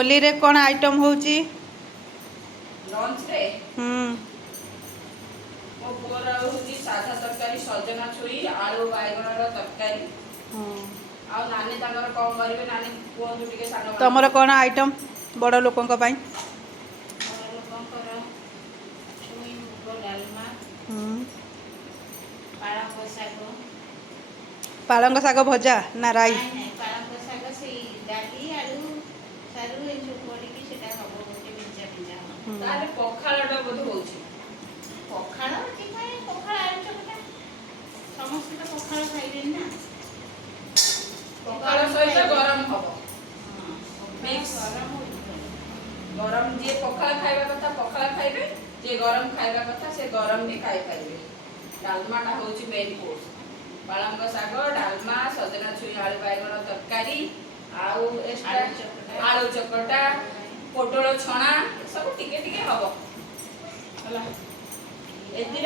होली रे कौन आइटम होची लंच रे हम्म मो पुअर होची साधा तरकारी सजना छुई आलू बाइगण रो तरकारी आ नानी तांगर कौन करिवे नानी कोन टिके सानो तमर कौन आइटम बड़ लोकों पाई लोकंकर छुई मुग डालमा पालंग शाग भजा ना राई पालंग शाग से डाली आलू सारू ए जो पड़ी सेटा हबो गोटे बिंजा बिंजा ताले पखाळटा बोध होची पखाळ ठीक है पखाळ आलू चकटा समस्त तो पखाळ खाइबे ना पखाळ सहित गरम हबो मिक्स गरम जे पखाळ खाइबा कथा पखाळ खाइबे जे गरम खाइबा कथा से गरम भी खाइ पाइबे डालमाटा होची मेन कोर्स पालंग शाग डालमा सजना छुई आलू बाइगण तरकारी आउ एक्स्ट्रा आलू चकटा पोटल छणा सब टिके टिके हबो हला एति